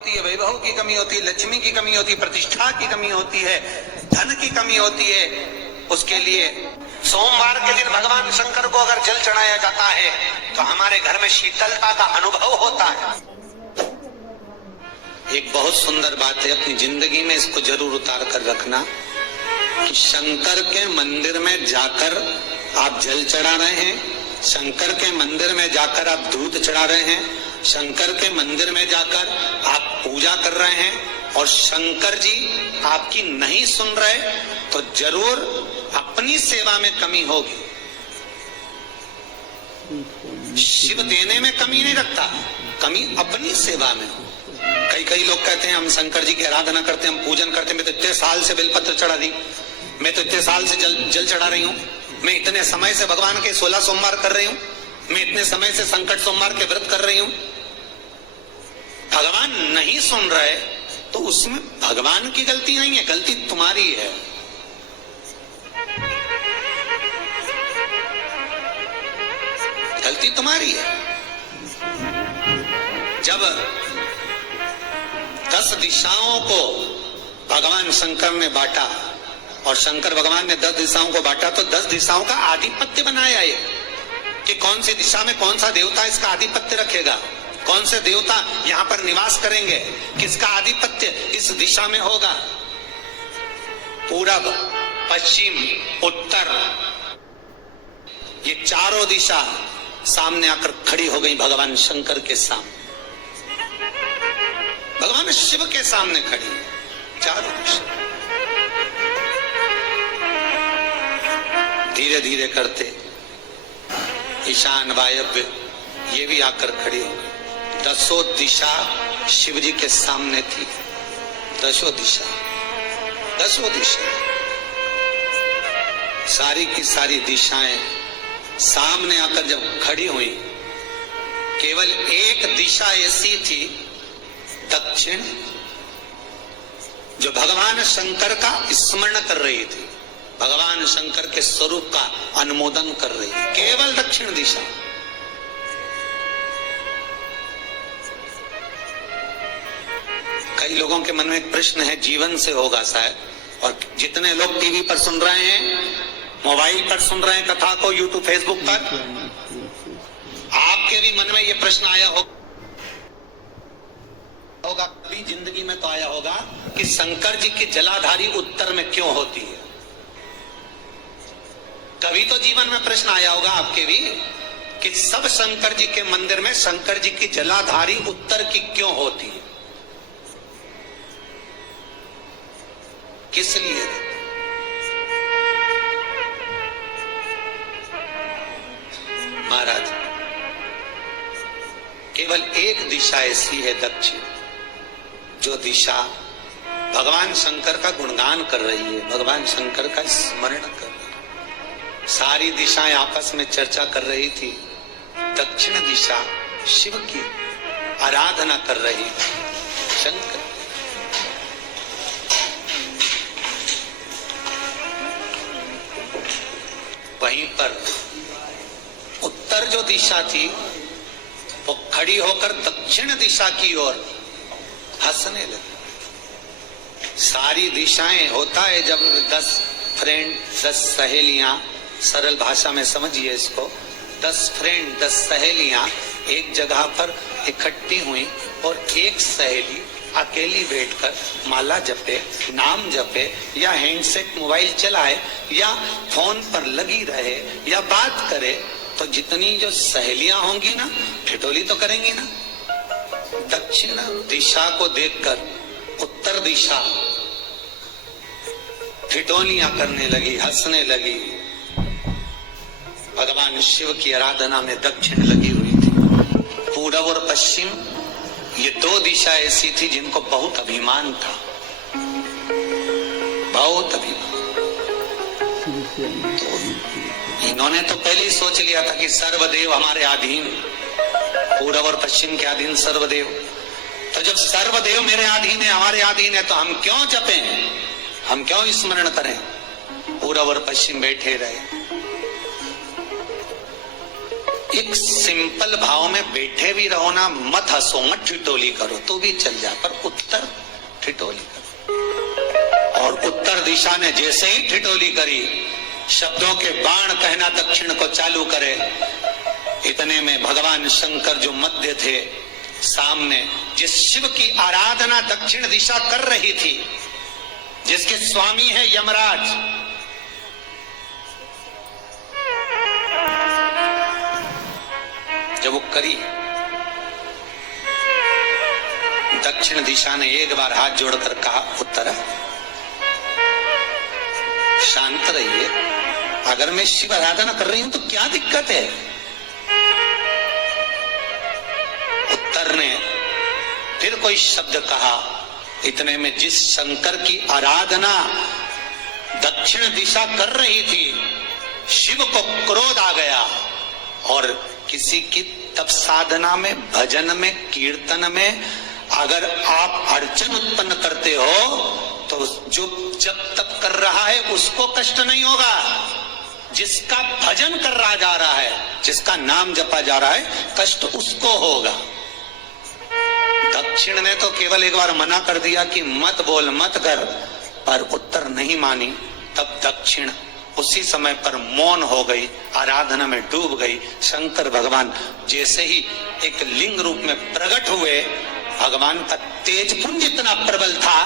है, वैभव की कमी होती है, लक्ष्मी की कमी होती है, प्रतिष्ठा की कमी होती है, धन की कमी होती है। उसके लिए सोमवार के दिन भगवान शंकर को अगर जल चढ़ाया जाता है तो हमारे घर में शीतलता का अनुभव होता है। एक बहुत सुंदर बात है, अपनी जिंदगी में इसको जरूर उतार कर रखना कि शंकर के मंदिर में जाकर आप जल चढ़ा रहे हैं, शंकर के मंदिर में जाकर आप दूध चढ़ा रहे हैं, शंकर के मंदिर में जाकर आप पूजा कर रहे हैं और शंकर जी आपकी नहीं सुन रहे तो जरूर अपनी सेवा में कमी होगी। शिव देने में कमी नहीं रखता, कमी अपनी सेवा में हो। कई लोग कहते हैं हम शंकर जी की आराधना करते हैं, हम पूजन करते हैं, मैं तो इतने साल से बेलपत्र चढ़ा दी, मैं तो इतने साल से जल चढ़ा रही हूँ, मैं इतने समय से भगवान के 16 सोमवार कर रही हूँ, मैं इतने समय से संकट सोमवार के व्रत कर रही हूँ। भगवान नहीं सुन रहे तो उसमें भगवान की गलती नहीं है, गलती तुम्हारी है। गलती तुम्हारी है। जब 10 दिशाओं को भगवान शंकर ने बांटा और शंकर भगवान ने 10 दिशाओं को बांटा तो 10 दिशाओं का आधिपत्य बनाया ये कि कौन सी दिशा में कौन सा देवता इसका आधिपत्य रखेगा, कौन से देवता यहाँ पर निवास करेंगे, किसका आधिपत्य इस दिशा में होगा। पूरब, पश्चिम, उत्तर, ये चारों दिशा सामने आकर खड़ी हो गई भगवान शंकर के सामने, भगवान शिव के सामने खड़ी चारों दिशा। धीरे धीरे करते ईशान वायव्य ये भी आकर खड़ी हो गई। 10 दिशा शिव जी के सामने थी, 10 दिशा सारी की सारी दिशाएं सामने आकर जब खड़ी हुई, केवल एक दिशा ऐसी थी दक्षिण, जो भगवान शंकर का स्मरण कर रही थी, भगवान शंकर के स्वरूप का अनुमोदन कर रही थी, केवल दक्षिण दिशा। कई लोगों के मन में एक प्रश्न है, जीवन से होगा शायद, और जितने लोग टीवी पर सुन रहे हैं, मोबाइल पर सुन रहे हैं कथा को, यूट्यूब फेसबुक पर, आपके भी मन में ये प्रश्न आया होगा, कभी जिंदगी में तो आया होगा कि शंकर जी की जलाधारी उत्तर में क्यों होती है। कभी तो जीवन में प्रश्न आया होगा आपके भी कि सब शंकर जी के मंदिर में शंकर जी की जलाधारी उत्तर की क्यों होती है, किस लिए। महाराज, केवल एक दिशा ऐसी है दक्षिण, जो दिशा भगवान शंकर का गुणगान कर रही है, भगवान शंकर का स्मरण कर रही है। सारी दिशाएं आपस में चर्चा कर रही थी, दक्षिण दिशा शिव की आराधना कर रही थी, शंकर। वहीं पर उत्तर जो दिशा थी वो खड़ी होकर दक्षिण दिशा की ओर हंसने लगी। सारी दिशाएं होता है जब 10 फ्रेंड, 10 सहेलियां, सरल भाषा में समझिए इसको, 10 फ्रेंड, 10 सहेलियां एक जगह पर इकट्ठी हुई और एक सहेली अकेली बैठकर माला जपे, नाम जपे, या हैंडसेट मोबाइल चलाए, या फोन पर लगी रहे, या बात करे, तो जितनी जो सहेलियां होंगी ना, ठिठोली तो करेंगी ना। दक्षिण दिशा को देखकर उत्तर दिशा ठिठोलियां करने लगी, हंसने लगी। भगवान शिव की आराधना में दक्षिण लगी हुई थी। पूरब और पश्चिम ये 2 दिशा ऐसी थी जिनको बहुत अभिमान था, बहुत अभिमान। तो इन्होंने तो पहले ही सोच लिया था कि सर्वदेव हमारे अधीन, पूरब और पश्चिम के अधीन सर्वदेव। तो जब सर्वदेव मेरे अधीन है, हमारे अधीन है, तो हम क्यों जपें, हम क्यों स्मरण करें। पूरब और पश्चिम बैठे रहे। एक सिंपल भाव में बैठे भी रहो ना, मत हंसो, मत ठिठोली करो तो भी चल जाए, पर उत्तर ठिठोली करो। और उत्तर दिशा ने जैसे ही ठिठोली करी, शब्दों के बाण कहना दक्षिण को चालू करे, इतने में भगवान शंकर जो मध्य थे सामने, जिस शिव की आराधना दक्षिण दिशा कर रही थी, जिसके स्वामी है यमराज, जब वो करी, दक्षिण दिशा ने एक बार हाथ जोड़कर कहा, उत्तर शांत रहिए, अगर मैं शिव आराधना कर रही हूं तो क्या दिक्कत है। उत्तर ने फिर कोई शब्द कहा, इतने में जिस शंकर की आराधना दक्षिण दिशा कर रही थी, शिव को क्रोध आ गया और किसी की तप साधना में, भजन में, कीर्तन में अगर आप अड़चन उत्पन्न करते हो तो जो जब तप कर रहा है उसको कष्ट नहीं होगा, जिसका भजन कर रहा जा रहा है, जिसका नाम जपा जा रहा है, कष्ट उसको होगा। दक्षिण ने तो केवल एक बार मना कर दिया कि मत बोल, मत कर, पर उत्तर नहीं मानी। तब दक्षिण उसी समय पर मौन हो गई, आराधना में डूब गई। शंकर भगवान जैसे ही एक लिंग रूप में प्रकट हुए, भगवान का तेजपुंज इतना प्रबल था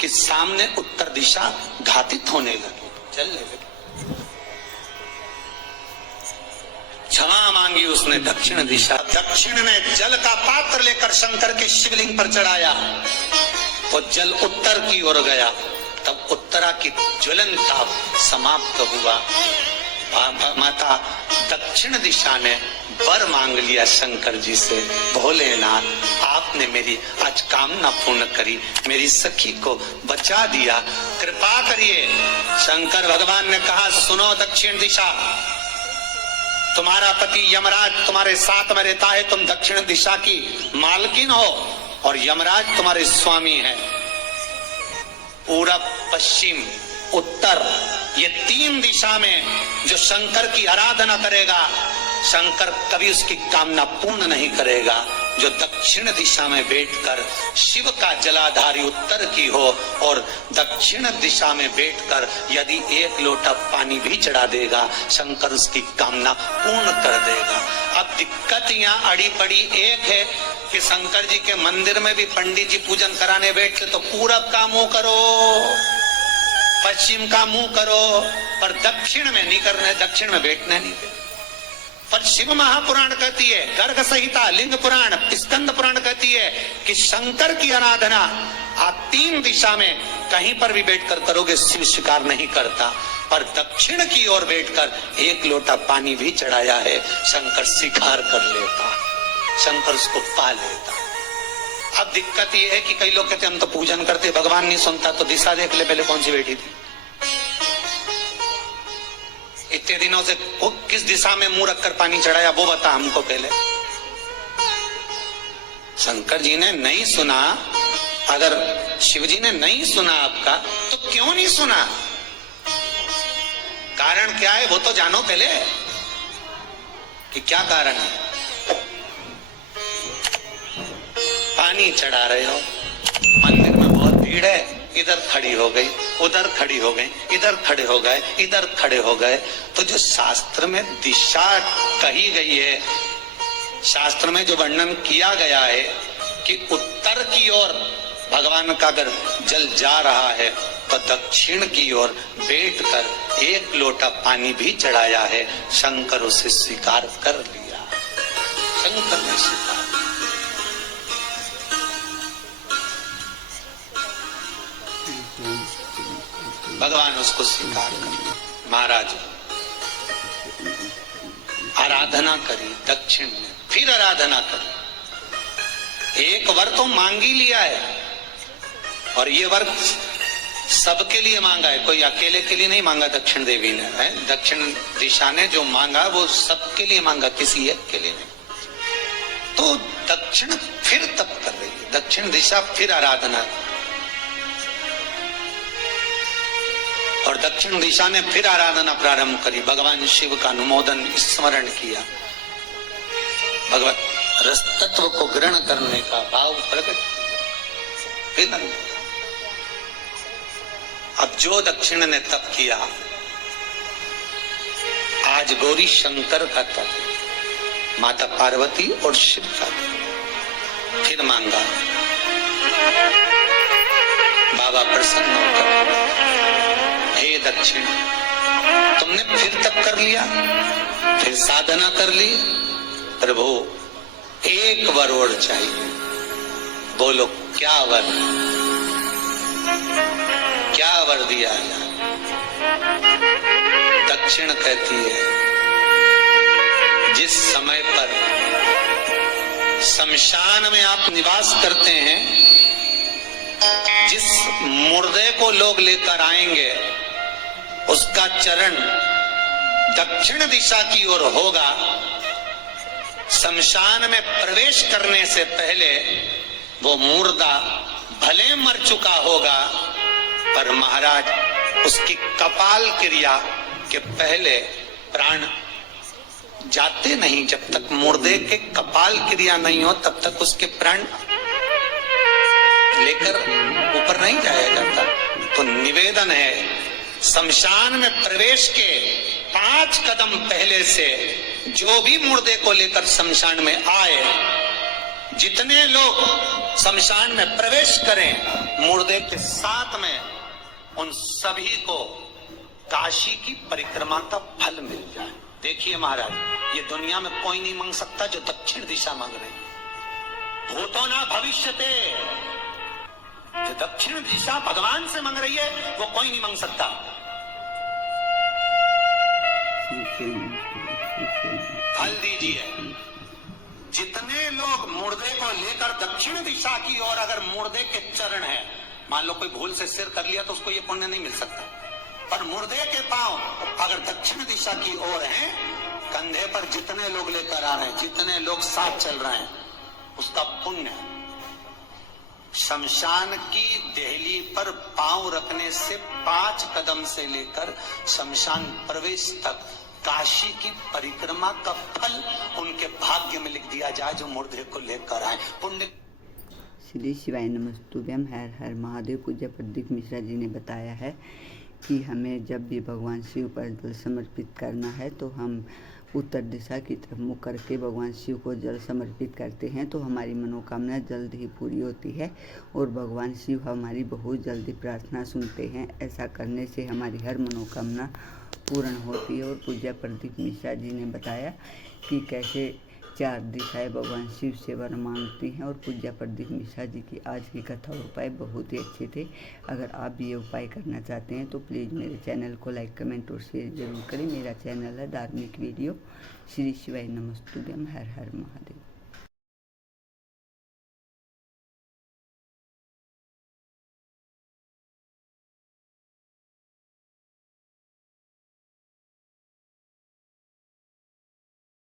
कि सामने उत्तर दिशा घातित होने लगी, चलने लगी। क्षमा मांगी उसने दक्षिण दिशा। दक्षिण ने जल का पात्र लेकर शंकर के शिवलिंग पर चढ़ाया, वो जल उत्तर की ओर गया। तब उत्तरा की ज्वलन ताप समाप्त हुआ। माता दक्षिण दिशा ने वर मांग लिया शंकर जी से, भोलेनाथ आपने मेरी आज कामना पूर्ण करी, मेरी सखी को बचा दिया, कृपा करिए। शंकर भगवान ने कहा, सुनो दक्षिण दिशा, तुम्हारा पति यमराज तुम्हारे साथ में रहता है, तुम दक्षिण दिशा की मालकिन हो और यमराज तुम्हारे स्वामी है। पूरब, पश्चिम, उत्तर, ये तीन दिशा में जो शंकर की आराधना करेगा, शंकर कभी उसकी कामना पूर्ण नहीं करेगा। जो दक्षिण दिशा में बैठकर शिव का जलाधारी उत्तर की हो और दक्षिण दिशा में बैठकर यदि एक लोटा पानी भी चढ़ा देगा, शंकर उसकी कामना पूर्ण कर देगा। अब दिक्कत यहाँ अड़ी पड़ी एक है कि शंकर जी के मंदिर में भी पंडित जी पूजन कराने बैठते तो पूरब का मुंह करो, पश्चिम का मुंह करो, पर दक्षिण में नहीं करने, दक्षिण में बैठने नहीं दे। पर शिव महापुराण कहती है, गर्ग संहिता, लिंग पुराण, स्कंद पुराण कहती है कि शंकर की आराधना आप तीन दिशा में कहीं पर भी बैठकर करोगे, शिव स्वीकार नहीं करता। पर दक्षिण की ओर बैठकर एक लोटा पानी भी चढ़ाया है, शंकर स्वीकार कर लेता, शंकर उसको पा लेता। अब दिक्कत यह है कि कई लोग कहते हम तो पूजन करते, भगवान नहीं सुनता, तो दिशा देख ले पहले कौन सी बैठी थी। इतने दिनों से किस दिशा में मुंह रखकर पानी चढ़ाया, वो बता हमको पहले। शंकर जी ने नहीं सुना, अगर शिव जी ने नहीं सुना आपका, तो क्यों नहीं सुना, कारण क्या है वो तो जानो पहले कि क्या कारण है। पानी चढ़ा रहे हो, मंदिर में बहुत भीड़ है, इधर खड़ी हो गई, उधर खड़ी हो गई, इधर खड़े हो गए, इधर खड़े हो गए, तो जो शास्त्र में दिशा कही गई है, शास्त्र में जो वर्णन किया गया है कि उत्तर की ओर भगवान का अगर जल जा रहा है तो दक्षिण की ओर बैठकर एक लोटा पानी भी चढ़ाया है, शंकर उसे स्वीकार कर लिया, शंकर ने स्वीकार। भगवान उसको स्वीकार कर। महाराज आराधना करी दक्षिण ने, फिर आराधना करी। एक वर तो मांग ही लिया है और ये वर सबके लिए मांगा है, कोई अकेले के लिए नहीं मांगा दक्षिण देवी ने, है दक्षिण दिशा ने जो मांगा वो सबके लिए मांगा, किसी एक के लिए नहीं। तो दक्षिण फिर तप कर रही है, दक्षिण दिशा फिर आराधना, और दक्षिण दिशा ने फिर आराधना प्रारंभ करी। भगवान शिव का अनुमोदन स्मरण किया, भगवत रस तत्व को ग्रहण करने का भाव प्रकट फिर नहीं। अब जो दक्षिण ने तप किया, आज गौरी शंकर का तप, माता पार्वती और शिव का फिर मांगा, बाबा प्रसन्न होकर, हे दक्षिण, तुमने फिर तप कर लिया, फिर साधना कर ली, प्रभु एक वर और चाहिए। बोलो क्या वर, क्या वर दिया जाए? दक्षिण कहती है, जिस समय पर शमशान में आप निवास करते हैं, जिस मुर्दे को लोग लेकर आएंगे, उसका चरण दक्षिण दिशा की ओर होगा। शमशान में प्रवेश करने से पहले वो मुर्दा भले मर चुका होगा, पर महाराज उसकी कपाल क्रिया के पहले प्राण जाते नहीं। जब तक मुर्दे के कपाल क्रिया नहीं हो, तब तक उसके प्राण लेकर ऊपर नहीं जाया जाता। तो निवेदन है, शमशान में प्रवेश के 5 कदम पहले से जो भी मुर्दे को लेकर शमशान में आए, जितने लोग शमशान में प्रवेश करें मुर्दे के साथ में, उन सभी को काशी की परिक्रमा का फल मिल जाए। देखिए महाराज, ये दुनिया में कोई नहीं मांग सकता जो दक्षिण दिशा मांग रहे हैं। भूतो ना भविष्यते, जो दक्षिण दिशा भगवान से मांग रही है, वो कोई नहीं मांग सकता। फल दीजिए। जितने लोग मुर्दे को लेकर दक्षिण दिशा की ओर, अगर मुर्दे के चरण है, मान लो कोई भूल से सिर कर लिया तो उसको ये पुण्य नहीं मिल सकता, पर मुर्दे के पांव अगर दक्षिण दिशा की ओर हैं, कंधे पर जितने लोग लेकर आ रहे हैं, जितने लोग साथ चल रहे हैं, उसका पुण्य। शमशान की देहली पर पांव रखने से 5 कदम से लेकर शमशान प्रवेश तक काशी की परिक्रमा का फल उनके भाग्य में लिख दिया जाए, जो मुर्दे को लेकर आए। पुण्य। श्री शिवाय नमस्तुभ्यम। हर हर महादेव। पूज्य प्रदीप मिश्रा जी ने बताया है कि हमें जब भी भगवान शिव पर जल समर्पित करना है, तो हम उत्तर दिशा की तरफ मुख करके भगवान शिव को जल समर्पित करते हैं, तो हमारी मनोकामना जल्द ही पूरी होती है और भगवान शिव हमारी बहुत जल्दी प्रार्थना सुनते हैं। ऐसा करने से हमारी हर मनोकामना पूर्ण होती है। और पूज्य प्रदीप मिश्रा जी ने बताया कि कैसे 4 दिशाएं भगवान शिव से वर मांगती हैं। और पूज्य प्रदीप मिश्रा जी की आज की कथा और उपाय बहुत ही अच्छे थे। अगर आप भी ये उपाय करना चाहते हैं तो प्लीज़ मेरे चैनल को लाइक, कमेंट और शेयर जरूर करें। मेरा चैनल है धार्मिक वीडियो। श्री शिवाय नमस्तुभ्यम। हर हर महादेव।